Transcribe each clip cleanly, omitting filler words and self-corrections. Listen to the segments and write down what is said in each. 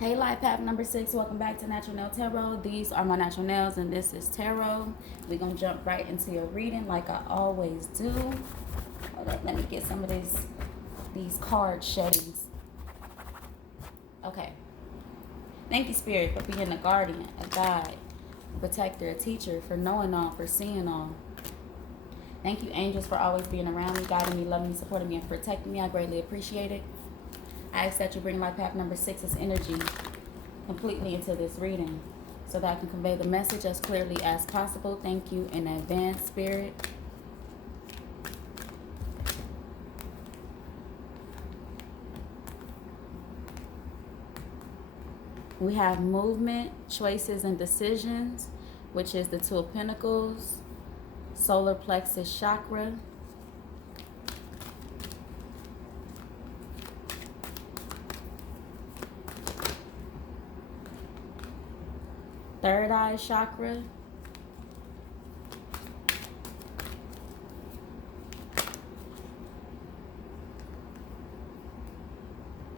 Hey, life path number 6. Welcome back to Natural Nail Tarot. These are my natural nails, and this is tarot. We're gonna jump right into your reading, like I always do. Hold up, let me get some of these card shadings. Okay. Thank you, Spirit, for being a guardian, a guide, a protector, a teacher, for knowing all, for seeing all. Thank you, angels, for always being around me, guiding me, loving me, supporting me, and protecting me. I greatly appreciate it. I ask that you bring life path number 6's energy completely into this reading so that I can convey the message as clearly as possible. Thank you in advance, Spirit. We have movement, choices, and decisions, which is the Two of Pentacles, solar plexus chakra, third eye chakra,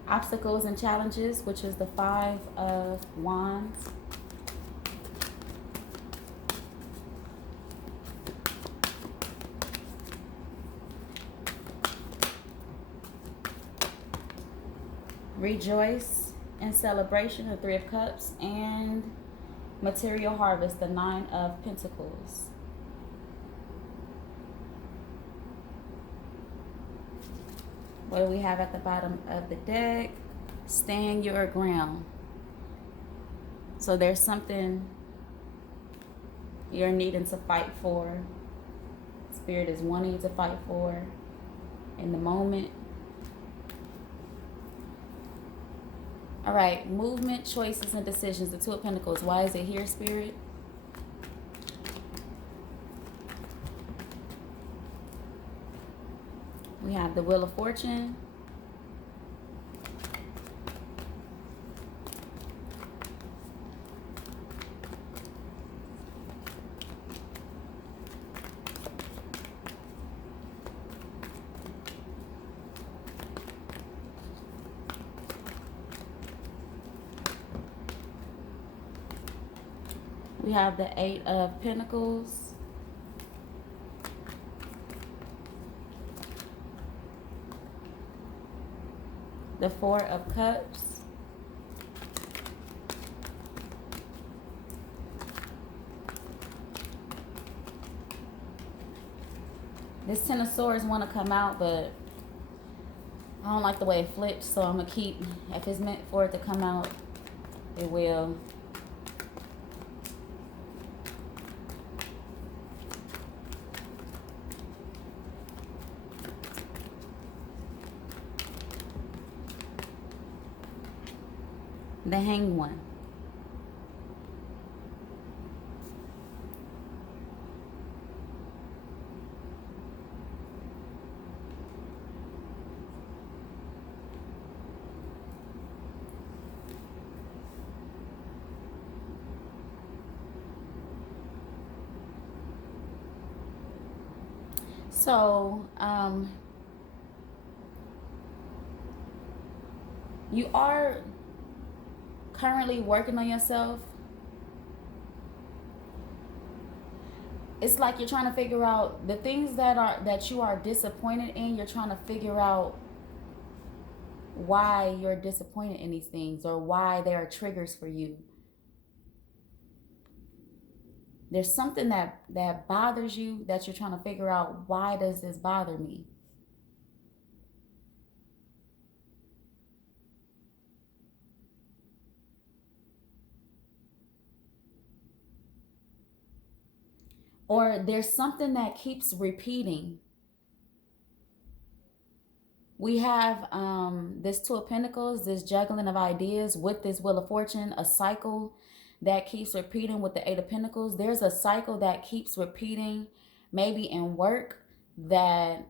obstacles and challenges, which is the Five of Wands, rejoice and celebration, the Three of Cups, and material harvest, the Nine of Pentacles. What do we have at the bottom of the deck? Stand your ground. So there's something you're needing to fight for. Spirit is wanting you to fight for in the moment. All right, movement, choices, and decisions. The Two of Pentacles. Why is it here, Spirit? We have the Wheel of Fortune. We have the Eight of Pentacles. The Four of Cups. This Ten of Swords want to come out, but I don't like the way it flips, so I'm going to keep, if it's meant for it to come out, it will. The Hanged One. So, you are currently working on yourself. It's like you're trying to figure out the things that you are disappointed in. You're trying to figure out why you're disappointed in these things, or why they are triggers for you. There's something that bothers you that you're trying to figure out, why does this bother me? Or there's something that keeps repeating. We have this Two of Pentacles, this juggling of ideas with this Wheel of Fortune, a cycle that keeps repeating with the Eight of Pentacles. There's a cycle that keeps repeating, maybe in work, that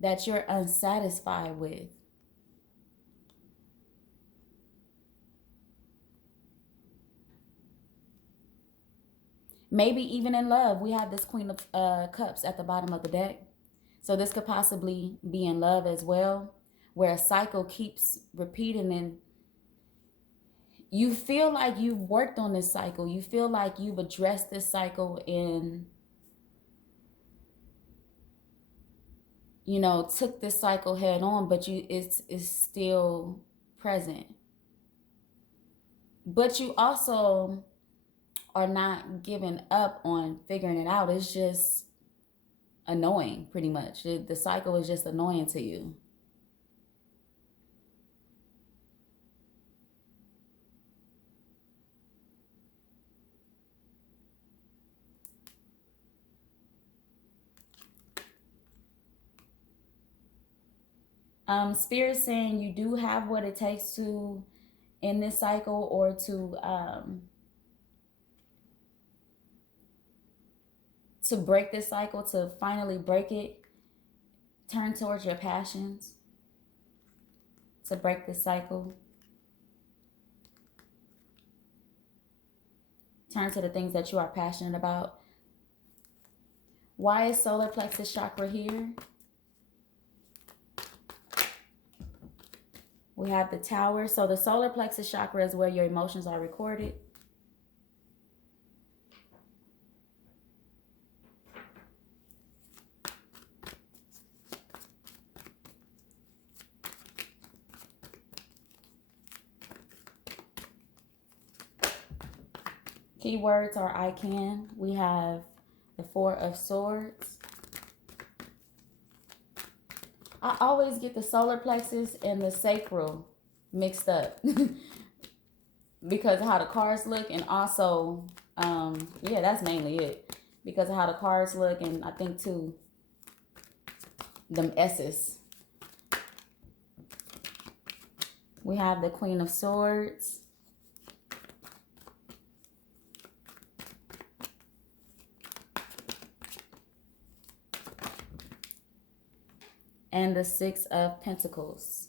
that you're unsatisfied with. Maybe even in love, we have this Queen of Cups at the bottom of the deck. So this could possibly be in love as well, where a cycle keeps repeating, and you feel like you've worked on this cycle. You feel like you've addressed this cycle and, you know, took this cycle head on, but it's still present. But you also are not giving up on figuring it out. It's just annoying, pretty much. The cycle is just annoying to you. Spirit saying you do have what it takes to end this cycle, or to break this cycle, to finally break it. Turn towards your passions to break this cycle. Turn to the things that you are passionate about. Why is solar plexus chakra here? We have the Tower. So the solar plexus chakra is where your emotions are recorded. Keywords are I can. We have the Four of Swords. I always get the solar plexus and the sacral mixed up because of how the cards look, and also, yeah, that's mainly it. Because of how the cards look, and I think too, them S's. We have the Queen of Swords. And the Six of Pentacles.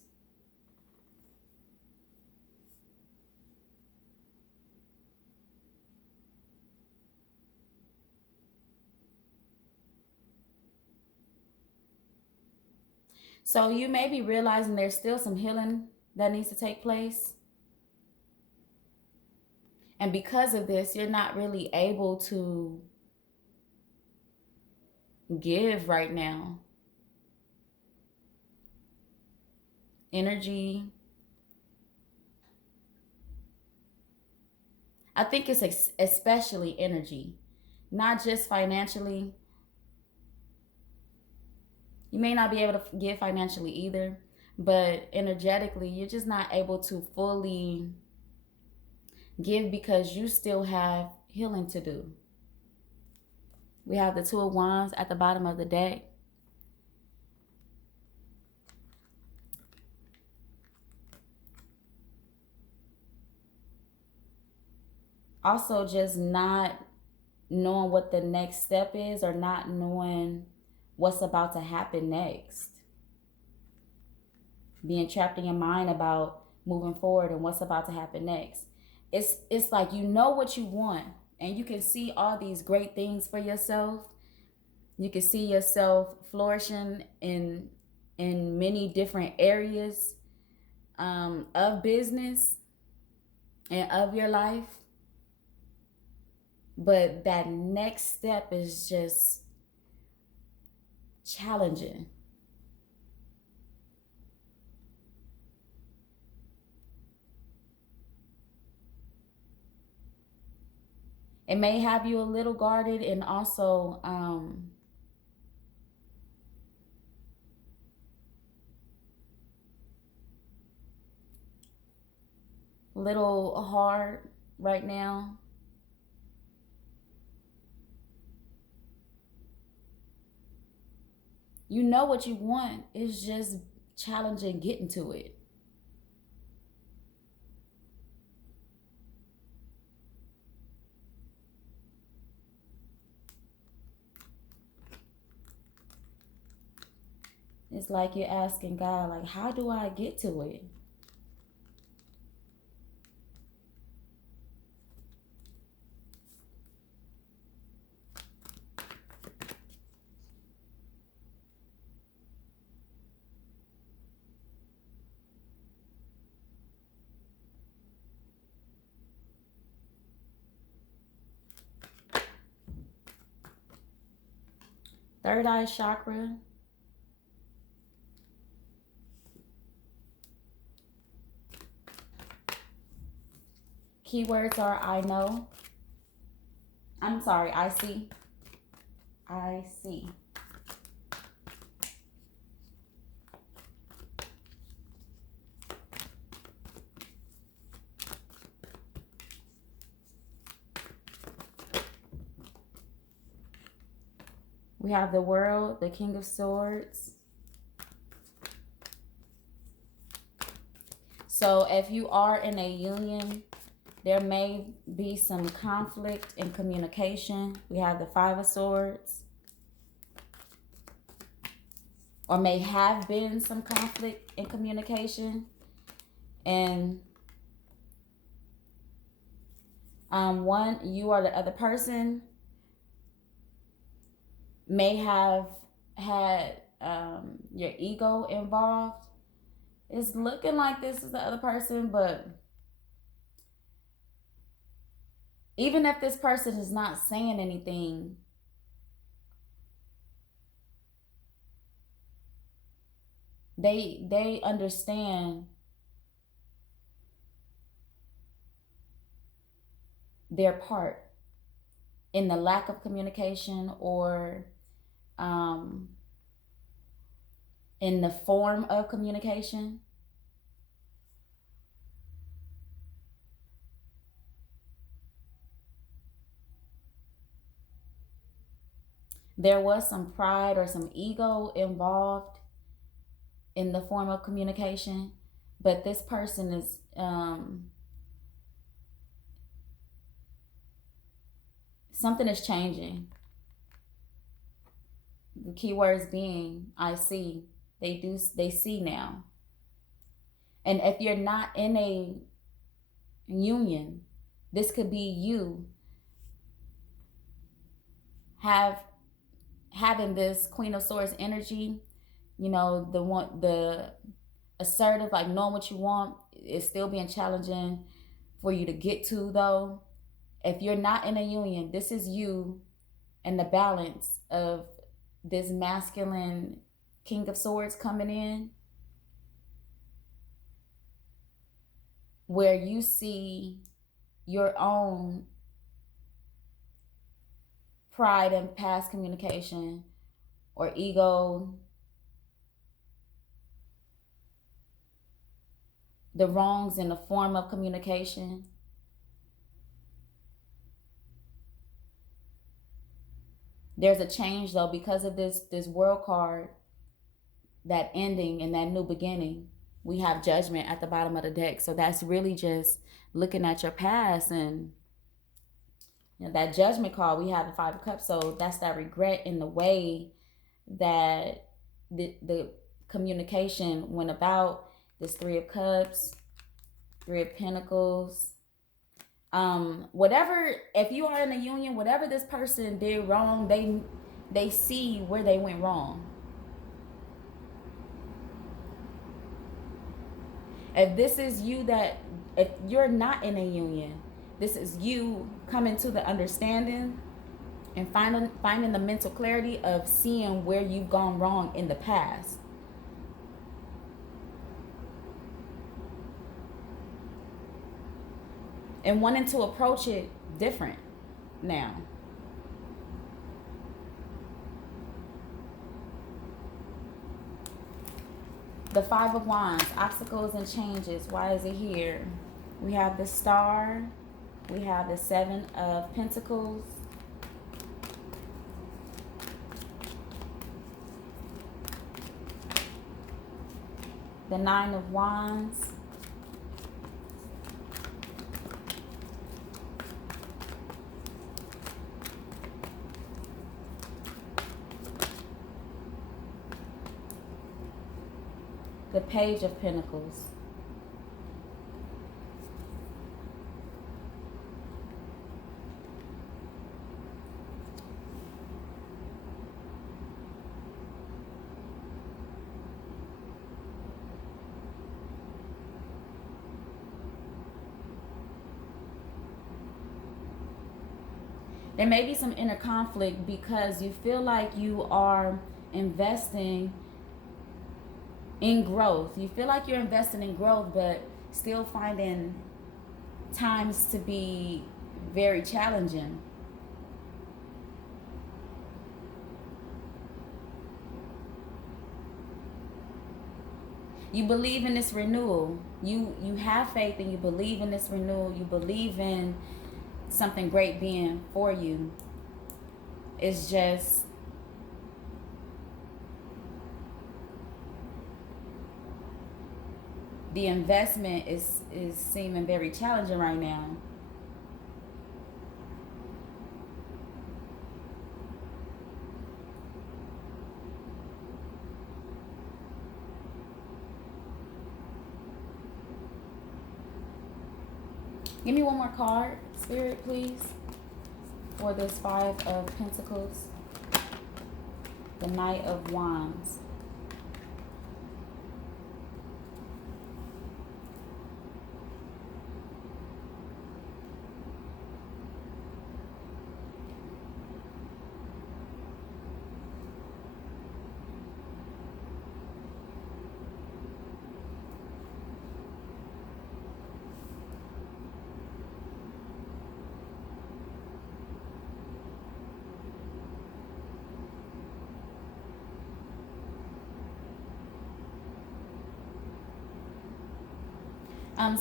So you may be realizing there's still some healing that needs to take place. And because of this, you're not really able to give right now. Energy. I think it's especially energy, not just financially. You may not be able to give financially either, but energetically, you're just not able to fully give because you still have healing to do. We have the Two of Wands at the bottom of the deck. Also, just not knowing what the next step is, or not knowing what's about to happen next. Being trapped in your mind about moving forward and what's about to happen next. It's like you know what you want, and you can see all these great things for yourself. You can see yourself flourishing in many different areas of business and of your life. But that next step is just challenging. It may have you a little guarded, and also little hard right now. You know what you want. It's just challenging getting to it. It's like you're asking God, like, how do I get to it? Third eye chakra. Keywords are I know. I'm sorry, I see. I see. We have the World, the King of Swords. So if you are in a union, there may be some conflict in communication. We have the Five of Swords. Or may have been some conflict in communication. And one, you or the other person may have had your ego involved. It's looking like this is the other person, but even if this person is not saying anything, they understand their part in the lack of communication, or in the form of communication. There was some pride or some ego involved in the form of communication, but this person is something is changing. The key words being I see. They see now. And if you're not in a union, this could be you having this Queen of Swords energy, you know, the assertive, like knowing what you want is still being challenging for you to get to, though. If you're not in a union, this is you and the balance of this masculine King of Swords coming in, where you see your own pride in past communication or ego, the wrongs in the form of communication. There's a change, though, because of this World card, that ending and that new beginning. We have Judgment at the bottom of the deck. So that's really just looking at your past, and you know, that Judgment card, we have the Five of Cups. So that's that regret in the way that the communication went about. This Three of Cups, Three of Pentacles. Whatever, if you are in a union, whatever this person did wrong, they see where they went wrong. If this is you, if you're not in a union, this is you coming to the understanding and finding the mental clarity of seeing where you've gone wrong in the past. And wanting to approach it different now. The Five of Wands, obstacles and changes. Why is it here? We have the Star. We have the Seven of Pentacles. The Nine of Wands. The Page of Pentacles. There may be some inner conflict because you feel like you are investing in growth. You feel like you're investing in growth, but still finding times to be very challenging. You believe in this renewal. You have faith and you believe in this renewal. You believe in something great being for you. It's just the investment is seeming very challenging right now. Give me one more card, Spirit, please, for this Five of Pentacles, the Knight of Wands.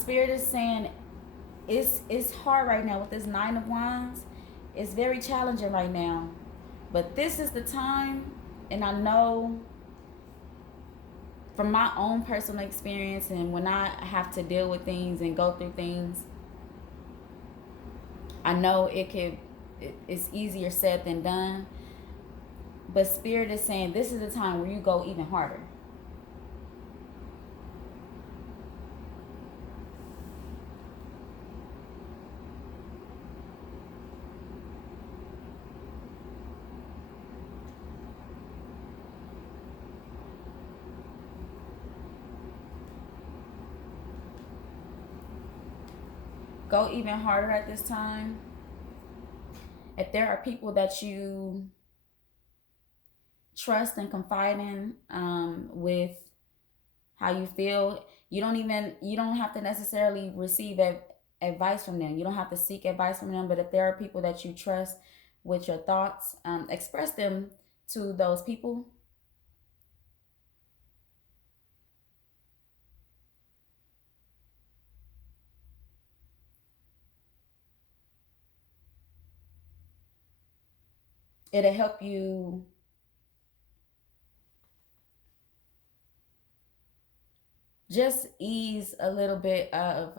Spirit is saying it's hard right now with this Nine of Wands. It's very challenging right now. But this is the time, and I know from my own personal experience and when I have to deal with things and go through things, I know it's easier said than done. But Spirit is saying this is the time where you go even harder. Go even harder at this time. If there are people that you trust and confide in with how you feel, you don't have to necessarily receive advice from them. You don't have to seek advice from them. But if there are people that you trust with your thoughts, express them to those people. It'll help you just ease a little bit of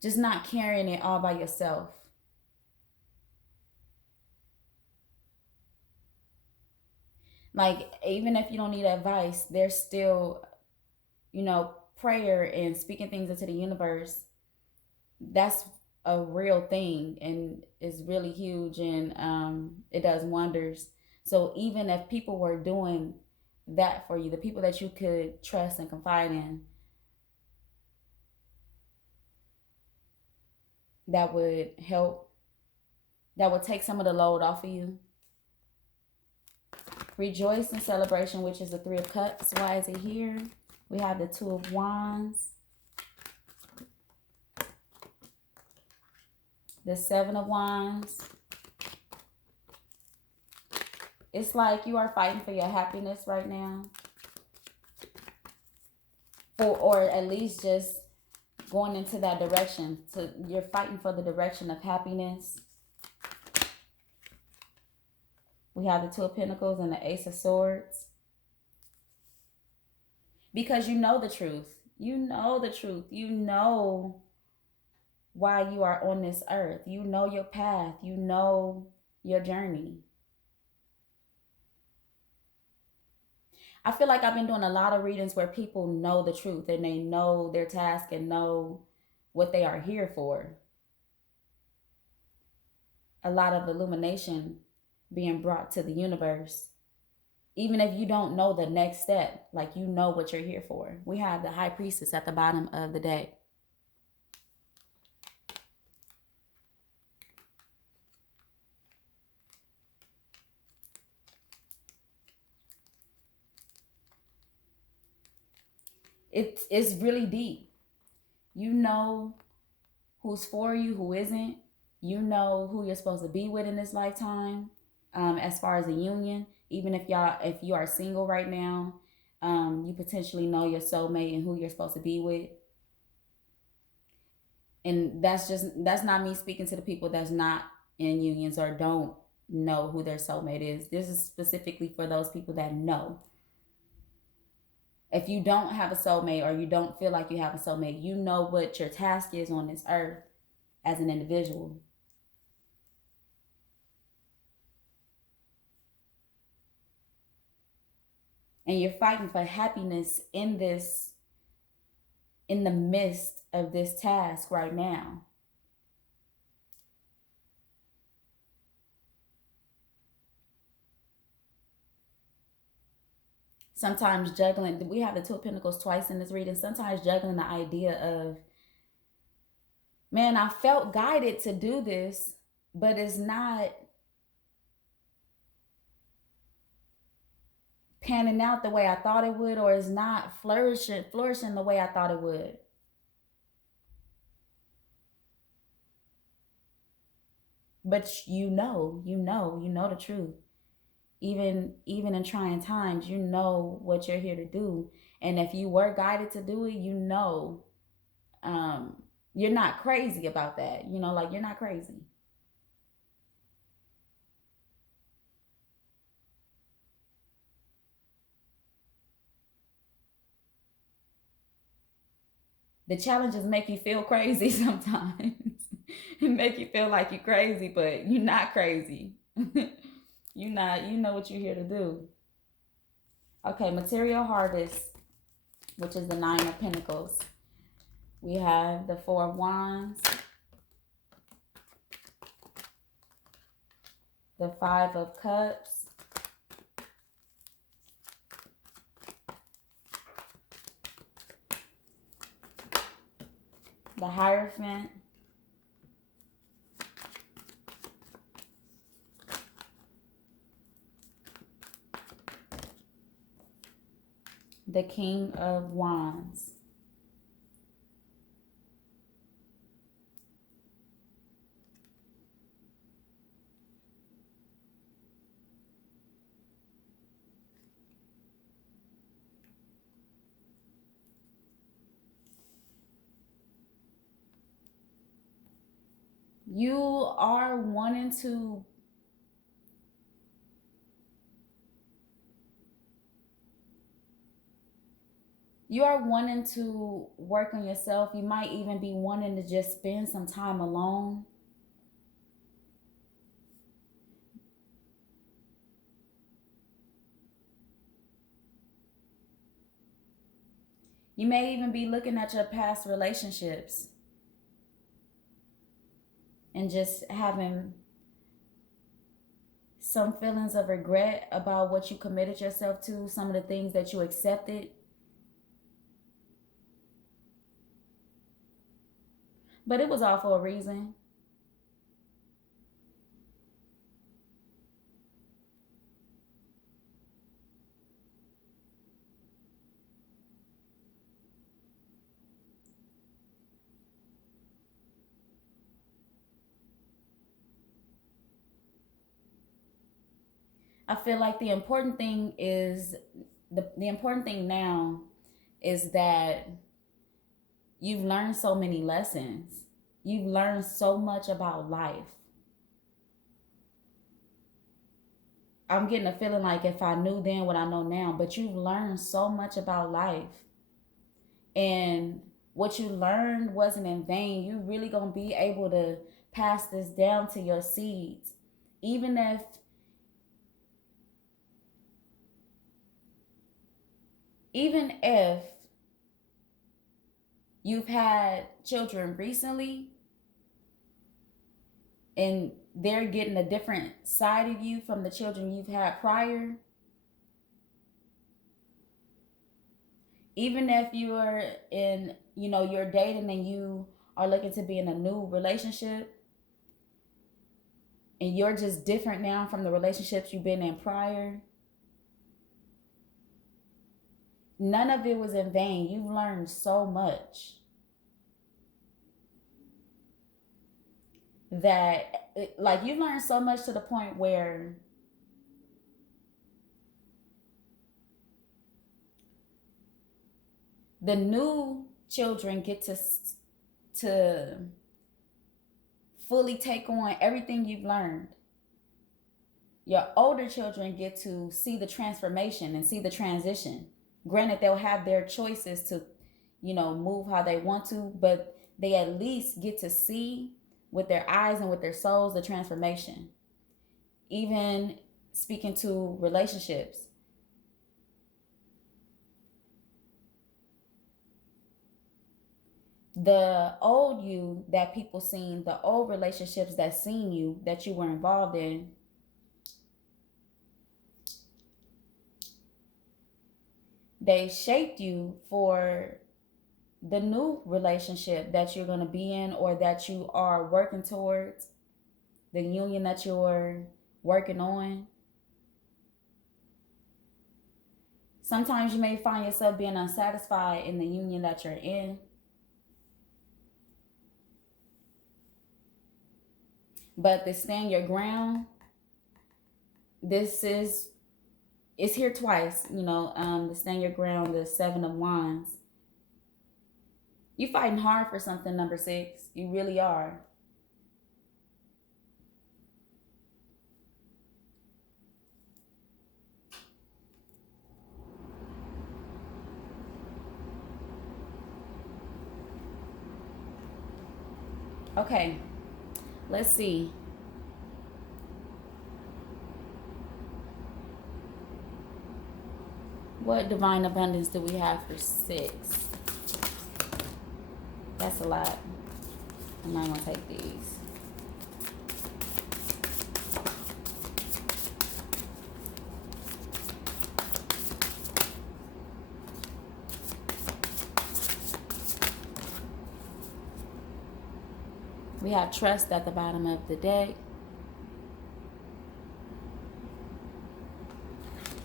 just not carrying it all by yourself. Like, even if you don't need advice, there's still, prayer and speaking things into the universe. That's a real thing and is really huge, and it does wonders. So even if people were doing that for you, the people that you could trust and confide in, that would help, that would take some of the load off of you. Rejoice in celebration, which is the Three of Cups. Why is it here? We have the Two of Wands, the Seven of Wands. It's like you are fighting for your happiness right now. Or at least just going into that direction. So you're fighting for the direction of happiness. We have the Two of Pentacles and the Ace of Swords. Because you know the truth. You know the truth. You know why you are on this earth. You know your path. You know your journey. I feel like I've been doing a lot of readings where people know the truth and they know their task and know what they are here for. A lot of illumination being brought to the universe. Even if you don't know the next step, like you know what you're here for. We have the High Priestess at the bottom of the deck. It's really deep. You know who's for you, who isn't. You know who you're supposed to be with in this lifetime. As far as a union, even if you are single right now, you potentially know your soulmate and who you're supposed to be with. And that's not me speaking to the people that's not in unions or don't know who their soulmate is. This is specifically for those people that know. If you don't have a soulmate or you don't feel like you have a soulmate, you know what your task is on this earth as an individual. And you're fighting for happiness in the midst of this task right now. Sometimes juggling, we have the Two of Pentacles twice in this reading. Sometimes juggling the idea of, man, I felt guided to do this, but it's not panning out the way I thought it would, or it's not flourishing the way I thought it would. But you know the truth. Even in trying times, you know what you're here to do. And if you were guided to do it, you're not crazy about that. Like, you're not crazy. The challenges make you feel crazy sometimes. It make you feel like you're crazy, but you're not crazy. You know what you're here to do. Okay, material harvest, which is the Nine of Pentacles. We have the Four of Wands, the Five of Cups, the Hierophant, the King of Wands. You are wanting to work on yourself. You might even be wanting to just spend some time alone. You may even be looking at your past relationships and just having some feelings of regret about what you committed yourself to, some of the things that you accepted. But it was all for a reason. I feel like the important thing now is that you've learned so many lessons. You've learned so much about life. I'm getting a feeling like if I knew then what I know now, but you've learned so much about life. And what you learned wasn't in vain. You really gonna be able to pass this down to your seeds. Even if you've had children recently and they're getting a different side of you from the children you've had prior, even if you're you're dating and you are looking to be in a new relationship and you're just different now from the relationships you've been in prior, none of it was in vain. You've learned so much that, like, you've learned so much to the point where the new children get to fully take on everything you've learned. Your older children get to see the transformation and see the transition. Granted, they'll have their choices to, move how they want to, but they at least get to see with their eyes and with their souls the transformation. Even speaking to relationships. The old you that people seen, the old relationships that seen you, that you were involved in, they shaped you for the new relationship that you're going to be in, or that you are working towards, the union that you're working on. Sometimes you may find yourself being unsatisfied in the union that you're in. But to stand your ground, it's here twice, to stand your ground, the 7 of Wands. You fighting hard for something, number 6. You really are. Okay, let's see. What divine abundance do we have for 6? That's a lot. I'm not going to take these. We have trust at the bottom of the deck.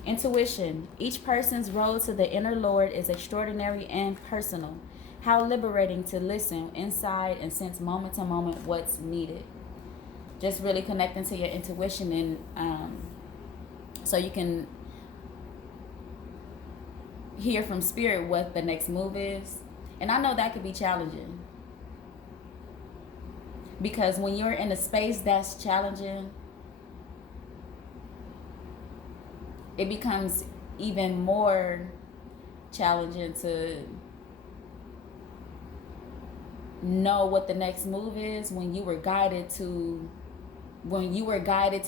Intuition. Each person's road to the inner Lord is extraordinary and personal. How liberating to listen inside and sense moment to moment what's needed. Just really connecting to your intuition, and so you can hear from spirit what the next move is. And I know that could be challenging, because when you're in a space that's challenging, it becomes even more challenging to know what the next move is when you were guided to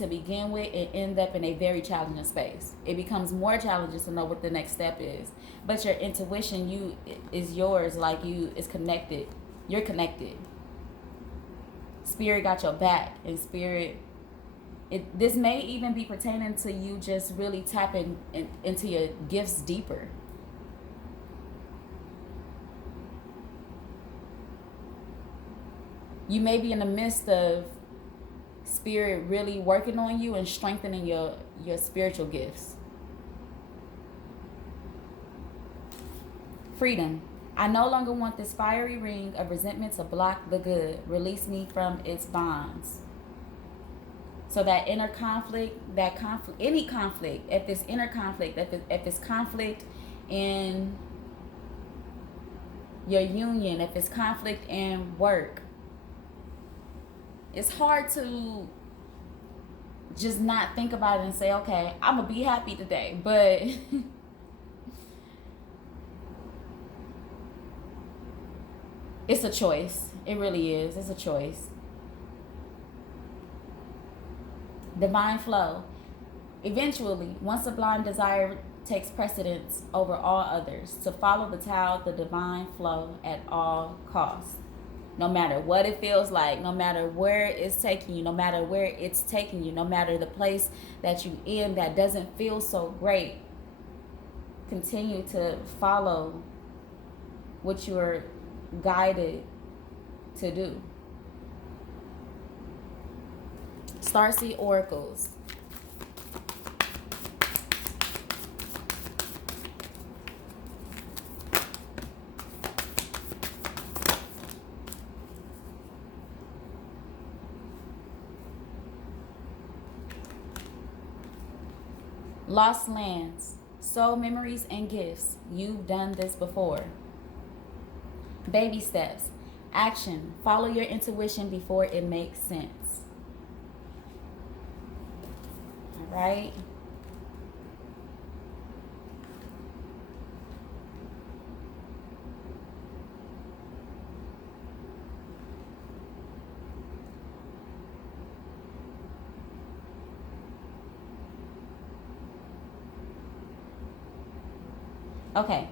begin with and end up in a very challenging space. It becomes more challenging to know what the next step is. But your intuition, is yours, like is connected. You're connected. Spirit got your back, and spirit, this may even be pertaining to you just really tapping into your gifts deeper. You may be in the midst of spirit really working on you and strengthening your spiritual gifts. Freedom. I no longer want this fiery ring of resentment to block the good. Release me from its bonds. So that inner conflict, any conflict, if it's inner conflict, if it's conflict in your union, if it's conflict in work, it's hard to just not think about it and say, okay, I'm going to be happy today. But it's a choice. It really is. It's a choice. Divine flow. Eventually, one sublime desire takes precedence over all others, to follow the Tao, the divine flow, at all costs. No matter what it feels like, no matter where it's taking you, no matter where it's taking you, no matter the place that you're in that doesn't feel so great, continue to follow what you're guided to do. Starseed Oracles. Lost lands, soul memories and gifts. You've done this before. Baby steps. Action. Follow your intuition before it makes sense. All right. Okay.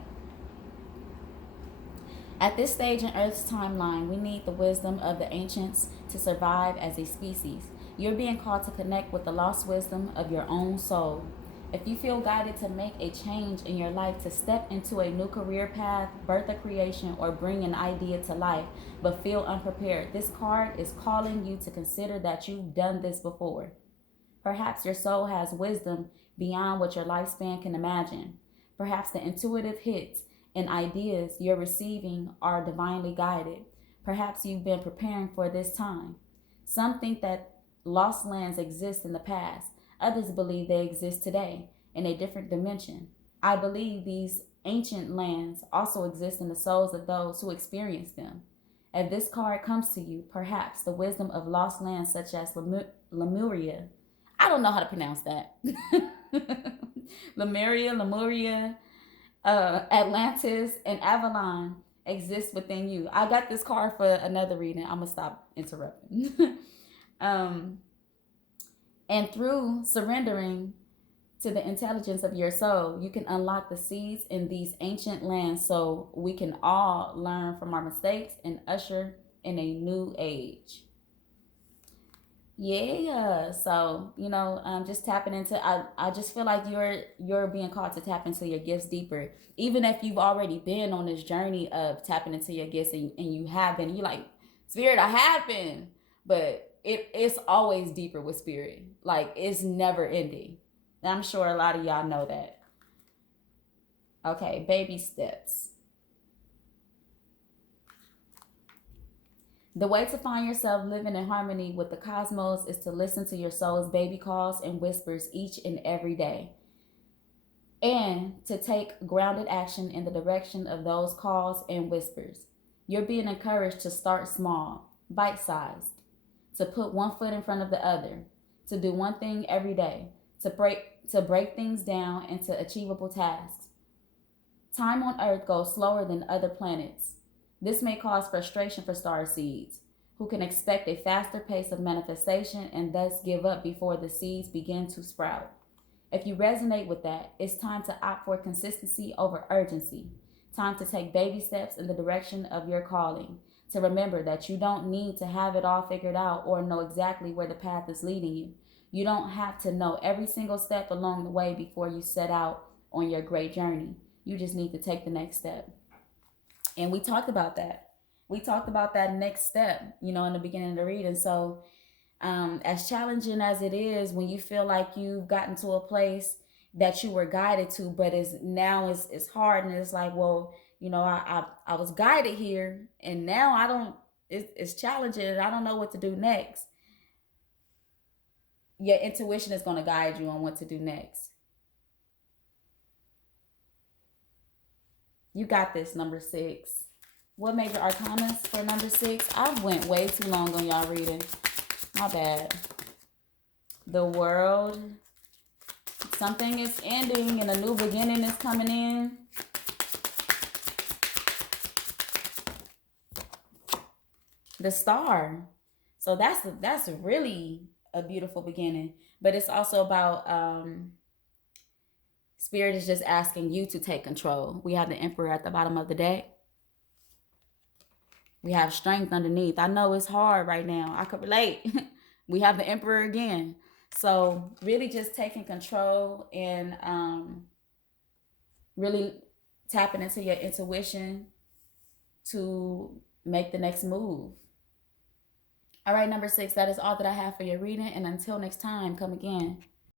At this stage in Earth's timeline, we need the wisdom of the ancients to survive as a species. You're being called to connect with the lost wisdom of your own soul. If you feel guided to make a change in your life, to step into a new career path, birth a creation, or bring an idea to life, but feel unprepared, this card is calling you to consider that you've done this before. Perhaps your soul has wisdom beyond what your lifespan can imagine. Perhaps the intuitive hits and ideas you're receiving are divinely guided. Perhaps you've been preparing for this time. Some think that lost lands exist in the past. Others believe they exist today in a different dimension. I believe these ancient lands also exist in the souls of those who experience them. If this card comes to you, perhaps the wisdom of lost lands such as Lemuria, I don't know how to pronounce that. Lemuria, Atlantis, and Avalon exist within you. I got this card for another reading. I'm gonna stop interrupting. And through surrendering to the intelligence of your soul, you can unlock the seeds in these ancient lands so we can all learn from our mistakes and usher in a new age. Yeah, so just tapping into. I just feel like you're being called to tap into your gifts deeper, even if you've already been on this journey of tapping into your gifts, and you have been. You're like, Spirit, I have been, but it's always deeper with Spirit. Like, it's never ending. And I'm sure a lot of y'all know that. Okay, baby steps. The way to find yourself living in harmony with the cosmos is to listen to your soul's baby calls and whispers each and every day, and to take grounded action in the direction of those calls and whispers. You're being encouraged to start small, bite-sized, to put one foot in front of the other, to do one thing every day, to break things down into achievable tasks. Time on Earth goes slower than other planets. This may cause frustration for star seeds, who can expect a faster pace of manifestation and thus give up before the seeds begin to sprout. If you resonate with that, it's time to opt for consistency over urgency. Time to take baby steps in the direction of your calling. To remember that you don't need to have it all figured out or know exactly where the path is leading you. You don't have to know every single step along the way before you set out on your great journey. You just need to take the next step. And we talked about that. We talked about that next step, in the beginning of the reading. So, as challenging as it is, when you feel like you've gotten to a place that you were guided to, but it's hard, and it's like, well, I was guided here, and now I don't. It's challenging, and I don't know what to do next. Your intuition is going to guide you on what to do next. You got this, number 6. What major arcanas for number 6? I went way too long on y'all reading. My bad. The World. Something is ending and a new beginning is coming in. The Star. So that's really a beautiful beginning. But it's also about Spirit is just asking you to take control. We have the Emperor at the bottom of the deck. We have Strength underneath. I know it's hard right now. I could relate. We have the Emperor again. So really just taking control and really tapping into your intuition to make the next move. All right, number 6, that is all that I have for your reading. And until next time, come again.